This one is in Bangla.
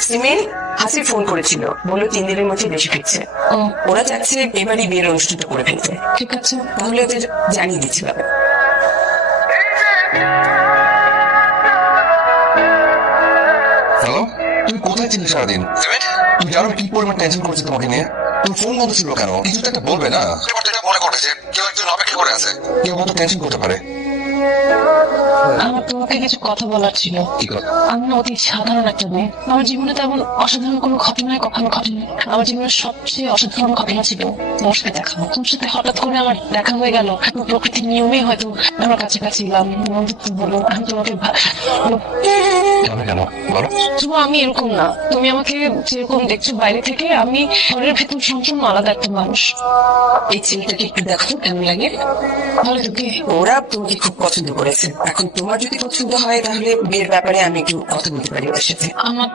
সিমেন হাসির ফোন করেছিল, বললো 3 দিনের মধ্যে দেশে ফিরছে। ওরা চাচ্ছে এবারই বিয়ের অনুষ্ঠিত করে ফেলতে। ঠিক আছে, তাহলে ওদের জানিয়ে দিচ্ছি ব্যাপার। হ্যালো, তুমি কোথায় ছিলি সারাদিন? তুমি জানো কি পরিমাণ টেনশন করছে তোমাকে নিয়ে? তুমি ফোন বন্ধ ছিল কেন? কিছু তো একটা বলবে না? এবার তো এটা মনে করেছে কেউ একজন অপেক্ষা করে আছে। কেউ কত টেনশন করতে পারে? আমার তোমাকে কিছু কথা বলার ছিল। কি কথা? আমি না অতি সাধারণ একটা মেয়ে, আমার জীবনে তেমন অসাধারণ কোনো ঘটনায় কখনো ঘটেনি। আমার জীবনের সবচেয়ে অসাধারণ ঘটনা ছিল তোমার সাথে দেখা। তোমার সাথে হঠাৎ করে আমার দেখা হয়ে গেল। প্রকৃতির নিয়মে হয়তো আমার কাছাকাছি এলাম, বন্ধুত্ব বলো, আমি তোমাকে কেন বলো? তবু আমি এরকম না। তুমি আমাকে যেরকম দেখছো বাইরে থেকে, আমি ঘরের ভেতর সম্পূর্ণ আলাদা একটা মানুষ। এই ছেলেটাকে একটু দেখো কেমন লাগে। ভালো তোকে ওরা তোমাকে খুব পছন্দ করেছে। এখন তোমার যদি পছন্দ হয় তাহলে বিয়ের ব্যাপারে আমি একটু কথা বলতে পারি ওদের সাথে। আমার